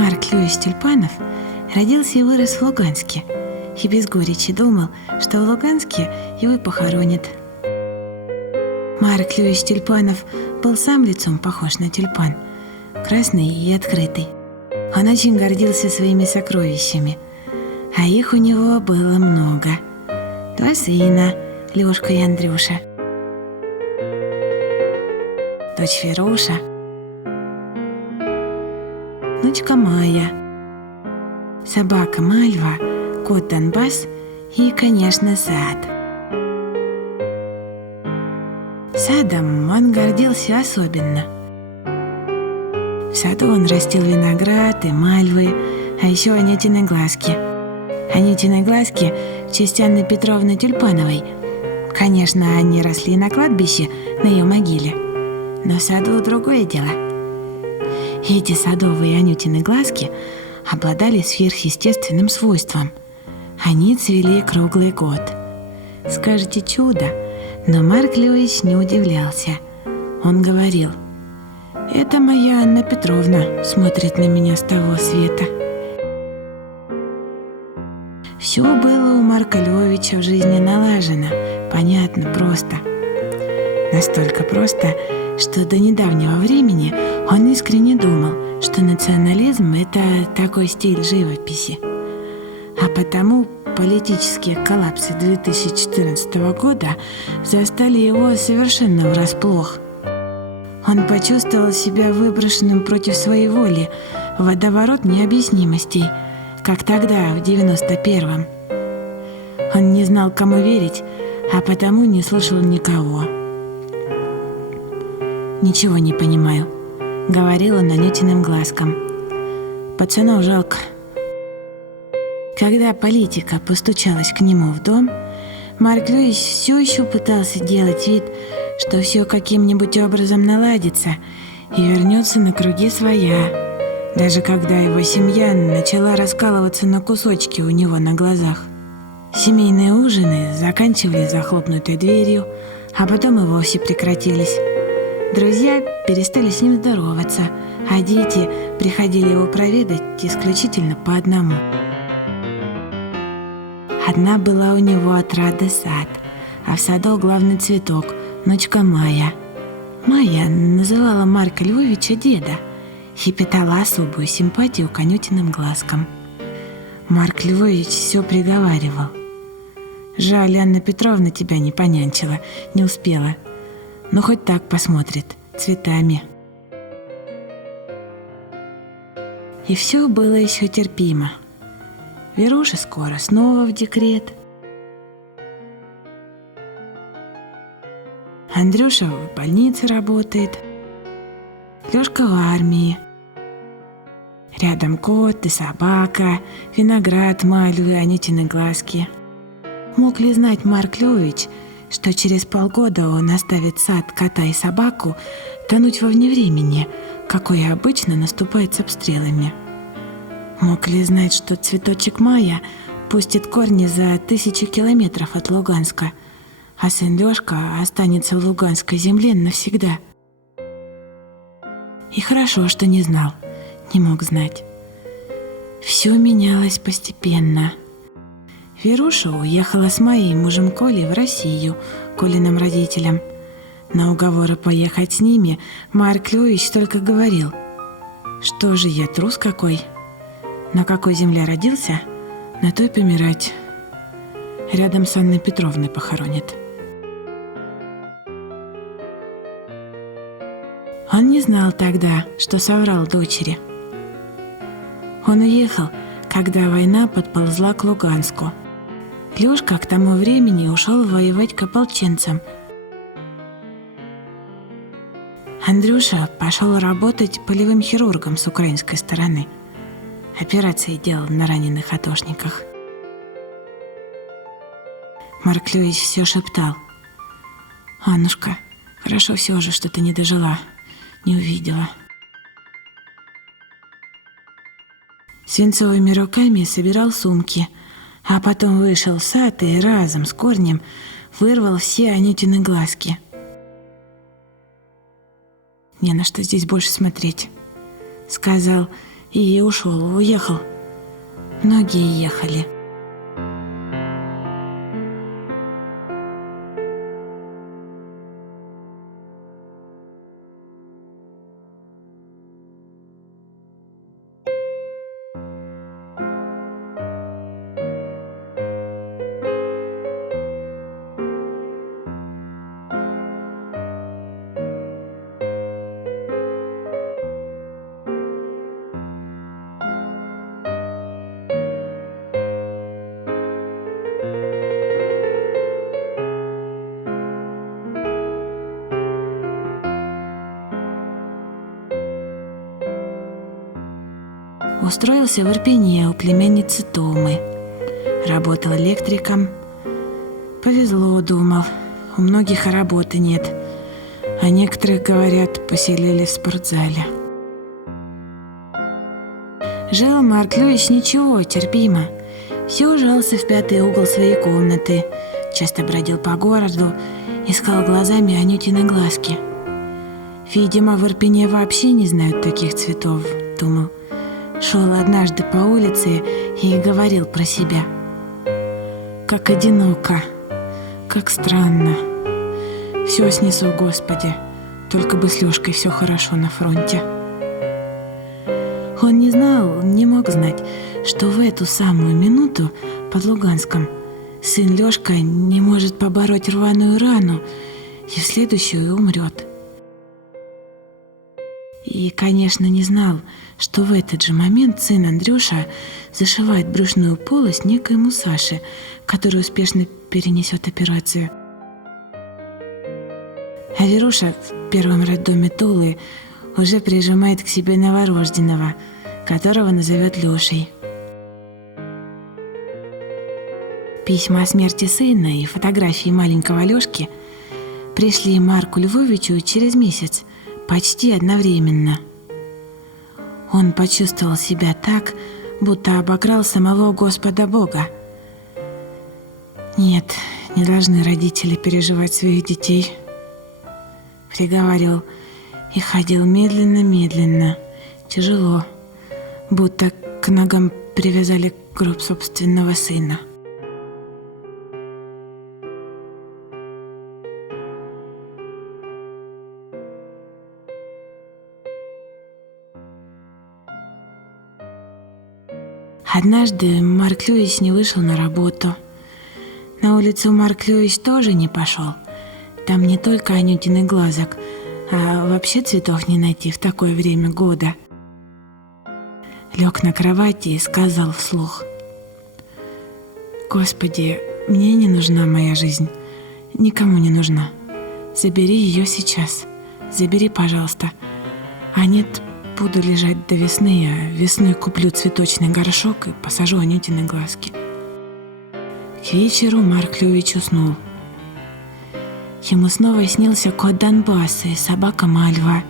Марк Льюис Тюльпанов родился и вырос в Луганске, и без горечи думал, что в Луганске его и похоронят. Марк Льюис Тюльпанов был сам лицом похож на тюльпан, красный и открытый. Он очень гордился своими сокровищами, а их у него было много. 2 сына, Лёшка и Андрюша, дочь Веруша, внучка Майя, собака Мальва, кот Донбасс и, конечно, сад. Садом он гордился особенно. В саду он растил виноград и мальвы, а еще Анютины глазки. Анютины глазки в честь Анны Петровны Тюльпановой. Конечно, они росли на кладбище, на ее могиле. Но в саду другое дело. Эти садовые Анютины глазки обладали сверхъестественным свойством. Они цвели круглый год. Скажете, чудо, но Марк Льюис не удивлялся. Он говорил: «Это моя Анна Петровна смотрит на меня с того света». Все было у Марка Львовича в жизни налажено, понятно, просто. Настолько просто, что до недавнего времени он искренне думал, что национализм – это такой стиль живописи. А потому политические коллапсы 2014 года застали его совершенно врасплох. Он почувствовал себя выброшенным против своей воли в водоворот необъяснимостей, как тогда, в 91-м. Он не знал, кому верить, а потому не слушал никого. «Ничего не понимаю», — говорил он Анютиным глазкам. «Пацанов жалко». Когда политика постучалась к нему в дом, Марк Льюис все еще пытался делать вид, что все каким-нибудь образом наладится и вернется на круги своя, даже когда его семья начала раскалываться на кусочки у него на глазах. Семейные ужины заканчивались захлопнутой дверью, а потом и вовсе прекратились. Друзья перестали с ним здороваться, а дети приходили его проведать исключительно по одному. Одна была у него отрада сад, а в саду главный цветок – внучка Майя. Майя называла Марка Львовича деда и питала особую симпатию к Анютиным глазкам. Марк Львович все приговаривал: «Жаль, Анна Петровна тебя не понянчила, не успела. Но хоть так посмотрит, цветами». И все было еще терпимо. Веруша скоро снова в декрет. Андрюша в больнице работает. Лёшка в армии. Рядом кот и собака, виноград, мальвы, Анютины глазки. Мог ли знать Марк Львович, что через полгода он оставит сад, кота и собаку тонуть во вневремени, какое обычно наступает с обстрелами? Мог ли знать, что цветочек Майя пустит корни за 1000 километров от Луганска, а сын Лёшка останется в луганской земле навсегда? И хорошо, что не знал, не мог знать. Все менялось постепенно. Веруша уехала с Майей мужем Колей в Россию, Колиным родителям. На уговоры поехать с ними Марк Льюис только говорил: «Что же я, трус какой? На какой земле родился, на той помирать. Рядом с Анной Петровной похоронят». Он не знал тогда, что соврал дочери. Он уехал, когда война подползла к Луганску. Лёшка к тому времени ушел воевать к ополченцам. Андрюша пошел работать полевым хирургом с украинской стороны. Операции делал на раненых атошниках. Марк Льюис все шептал: «Аннушка, хорошо все же, что ты не дожила, не увидела». Свинцовыми руками собирал сумки, а потом вышел в сад и разом с корнем вырвал все Анютины глазки. «Не на что здесь больше смотреть», — сказал: и ушел, уехал. Многие ехали. Устроился в Ирпене у племянницы Томы. Работал электриком. Повезло, думал. У многих и работы нет. А некоторых, говорят, поселили в спортзале. Жил Марк Львович ничего, терпимо. Все ужался в пятый угол своей комнаты. Часто бродил по городу, искал глазами Анютины глазки. Видимо, в Ирпене вообще не знают таких цветов, думал. Шел однажды по улице и говорил про себя. Как одиноко, как странно. Все снесу, Господи, только бы с Лёшкой все хорошо на фронте. Он не знал, не мог знать, что в эту самую минуту под Луганском сын Лёшка не может побороть рваную рану и в следующую умрет. И, конечно, не знал, что в этот же момент сын Андрюша зашивает брюшную полость некоему Саше, который успешно перенесет операцию. А Веруша в первом роддоме Тулы уже прижимает к себе новорожденного, которого назовет Лешей. Письма о смерти сына и фотографии маленького Лешки пришли Марку Львовичу через месяц, почти одновременно. Он почувствовал себя так, будто обокрал самого Господа Бога. Нет, не должны родители переживать своих детей. Приговаривал и ходил медленно-медленно, тяжело, будто к ногам привязали гроб собственного сына. Однажды Марк Львович не вышел на работу. На улицу Марк Львович тоже не пошел. Там не только Анютиных глазок, а вообще цветов не найти в такое время года. Лег на кровати и сказал вслух: «Господи, мне не нужна моя жизнь, никому не нужна. Забери ее сейчас, забери, пожалуйста. А нет, буду лежать до весны, а весной куплю цветочный горшок и посажу Анютины глазки». К вечеру Марк Львович уснул. Ему снова снился кот Донбасса и собака Мальва.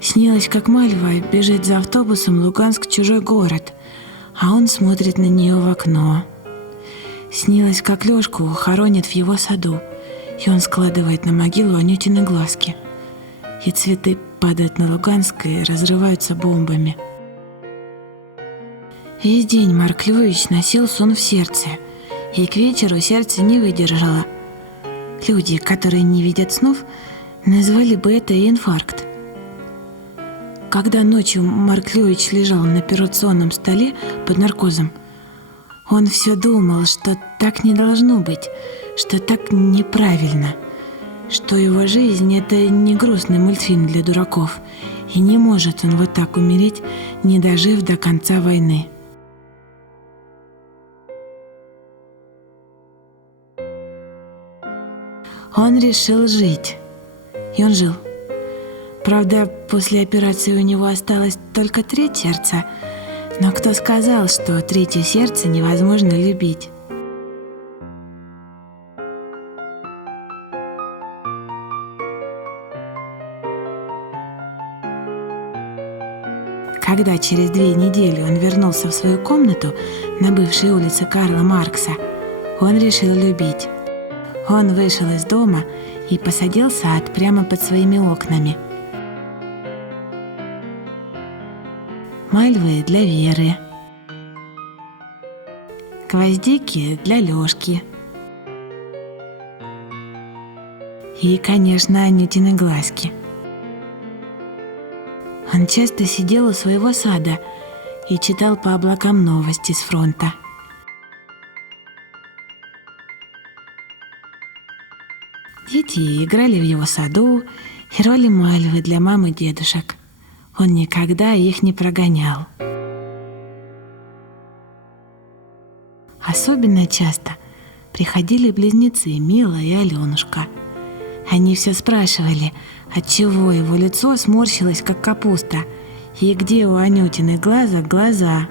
Снилось, как Мальва бежит за автобусом в Луганск, чужой город, а он смотрит на нее в окно. Снилось, как Лёшку хоронят в его саду, и он складывает на могилу Анютины глазки. И цветы падают на Луганск и разрываются бомбами. Весь день Марк Львович носил сон в сердце, и к вечеру сердце не выдержало. Люди, которые не видят снов, назвали бы это инфаркт. Когда ночью Марк Львович лежал на операционном столе под наркозом, он все думал, что так не должно быть, что так неправильно, что его жизнь — это не грустный мультфильм для дураков, и не может он вот так умереть, не дожив до конца войны. Он решил жить, и он жил. Правда, после операции у него осталось только треть сердца, но кто сказал, что третье сердце невозможно любить? Когда через 2 недели он вернулся в свою комнату на бывшей улице Карла Маркса, он решил любить. Он вышел из дома и посадил сад прямо под своими окнами. мальвы для Веры, гвоздики для Лёшки и, конечно, Анютины глазки. Он часто сидел у своего сада и читал по облакам новости с фронта. Дети играли в его саду и роли мальвы для мам и дедушек. Он никогда их не прогонял. Особенно часто приходили близнецы Мила и Аленушка. Они все спрашивали, отчего его лицо сморщилось, как капуста, и где у Анютиных глазок глаза.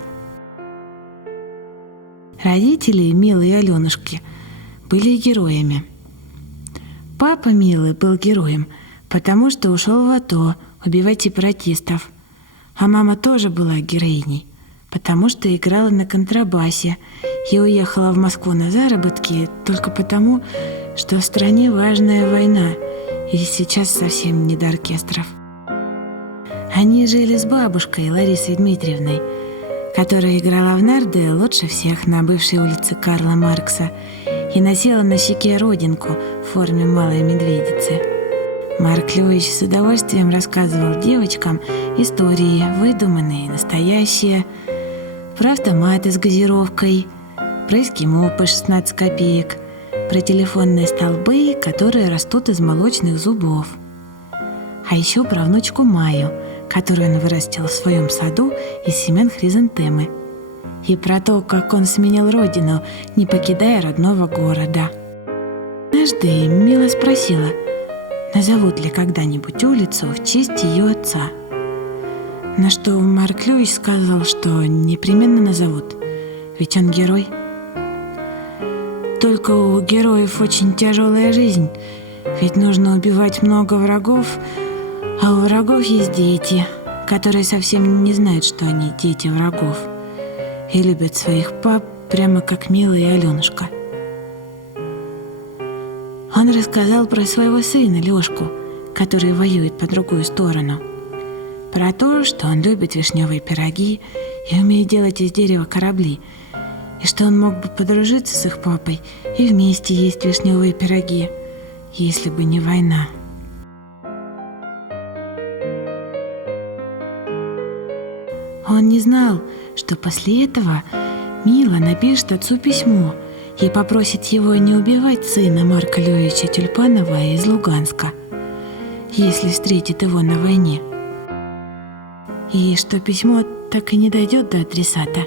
Родители Милы и Аленушки были героями. Папа Милы был героем, потому что ушел в АТО убивать сепаратистов. А мама тоже была героиней, потому что играла на контрабасе и уехала в Москву на заработки только потому, что в стране важная война, и сейчас совсем не до оркестров. Они жили с бабушкой Ларисой Дмитриевной, которая играла в нарды лучше всех на бывшей улице Карла Маркса и носила на щеке родинку в форме малой медведицы. Марк Львович с удовольствием рассказывал девочкам истории, выдуманные и настоящие, про автоматы с газировкой, про эскимо по 16 копеек, про телефонные столбы, которые растут из молочных зубов. А еще про внучку Майю, которую он вырастил в своем саду из семян хризантемы, и про то, как он сменил родину, не покидая родного города. Однажды Мила спросила, назовут ли когда-нибудь улицу в честь ее отца. На что Марк Львович сказал, что непременно назовут, ведь он герой. Только у героев очень тяжелая жизнь, ведь нужно убивать много врагов, а у врагов есть дети, которые совсем не знают, что они дети врагов, и любят своих пап прямо как Мила и Аленушка. Он рассказал про своего сына Лёшку, который воюет по другую сторону, про то, что он любит вишневые пироги и умеет делать из дерева корабли, и что он мог бы подружиться с их папой и вместе есть вишневые пироги, если бы не война. Он не знал, что после этого Мила напишет отцу письмо и попросит его не убивать сына Марка Львовича Тюльпанова из Луганска, если встретит его на войне. И что письмо так и не дойдет до адресата,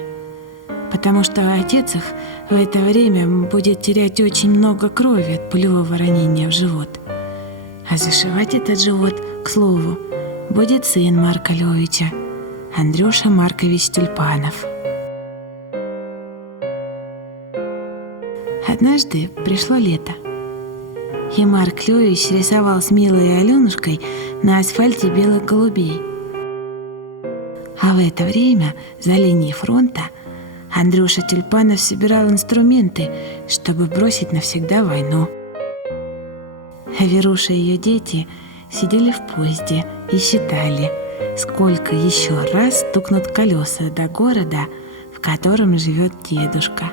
потому что отец их в это время будет терять очень много крови от пулевого ранения в живот. А зашивать этот живот, к слову, будет сын Марка Львовича, Андрюша Маркович Тюльпанов. Однажды пришло лето, и Марк Львович рисовал с Милой и Аленушкой на асфальте белых голубей. А в это время за линией фронта Андрюша Тюльпанов собирал инструменты, чтобы бросить навсегда войну. А Веруша и ее дети сидели в поезде и считали, сколько еще раз стукнут колеса до города, в котором живет дедушка.